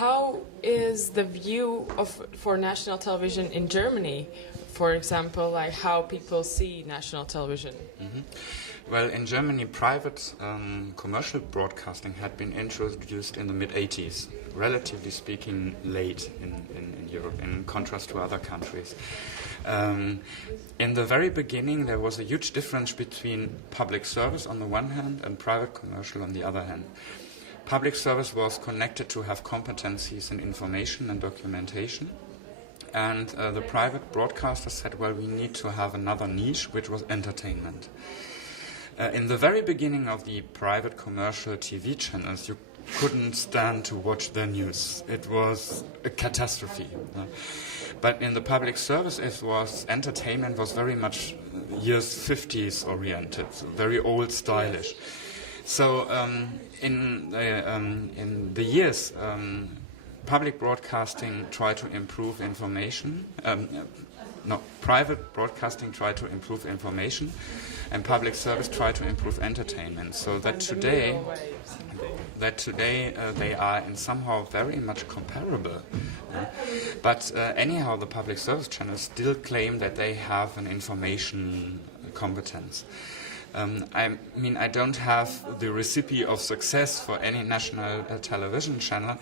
how is the view for national television in Germany? For example, like how people see national television? Well, in Germany, private commercial broadcasting had been introduced in the mid-80s, relatively speaking late in Europe, in contrast to other countries. In the very beginning, there was a huge difference between public service on the one hand and private commercial on the other hand. Public service was connected to have competencies in information and documentation. And the private broadcasters said, well, we need to have another niche, which was entertainment. In the very beginning of the private commercial TV channels, you couldn't stand to watch the news. It was a catastrophe. But in the public service, entertainment was very much years 50s oriented, very old stylish. So in the years, public broadcasting tried to improve information. Private broadcasting tried to improve information, and public service tried to improve entertainment. So that today they are in somehow very much comparable. But anyhow, the public service channels still claim that they have an information competence. I mean, I don't have the recipe of success for any national television channel,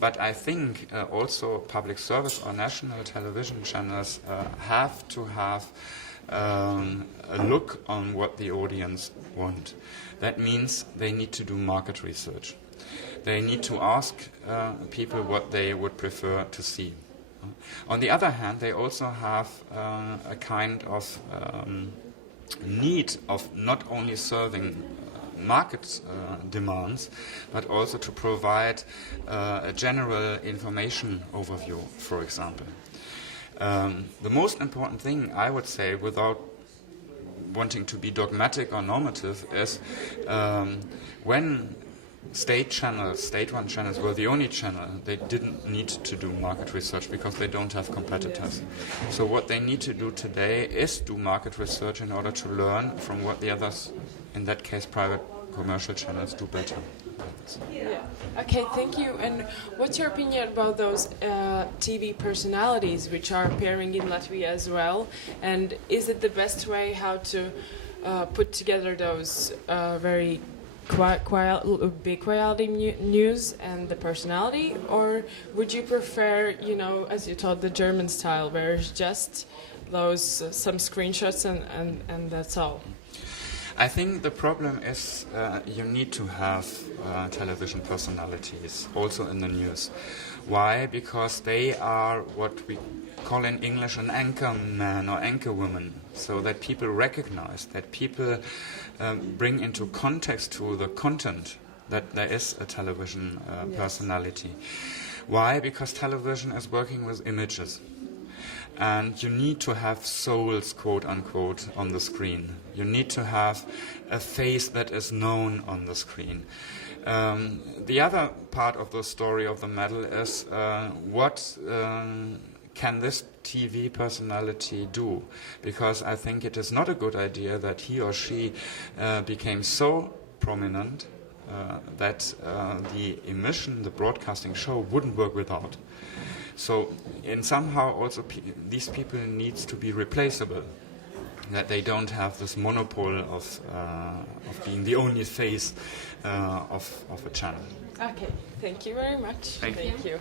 but I think also public service or national television channels have to have a look on what the audience want. That means they need to do market research. They need to ask people what they would prefer to see. On the other hand, they also have a kind of need of not only serving market demands, but also to provide a general information overview, for example. The most important thing, I would say, without wanting to be dogmatic or normative, is when state-run channels were the only channel, they didn't need to do market research because they don't have competitors. So what they need to do today is do market research in order to learn from what the others, in that case private commercial channels, do better. Yeah. Okay, thank you. And what's your opinion about those TV personalities which are appearing in Latvia as well? And is it the best way how to put together those very big quality news and the personality, or would you prefer, as you told, the German style, where it's just those some screenshots and that's all? I think the problem is you need to have television personalities also in the news. Why? Because they are what we call in English an anchor man or anchor woman, so that people recognize, that people bring into context to the content that there is a television personality. Why? Because television is working with images. And you need to have souls, quote unquote, on the screen. You need to have a face that is known on the screen. The other part of the story of the medal is what can this TV personality do? Because I think it is not a good idea that he or she became so prominent that the emission, the broadcasting show, wouldn't work without. So, in somehow also these people needs to be replaceable, that they don't have this monopoly of being the only face of a channel. Okay, thank you very much. Thank you.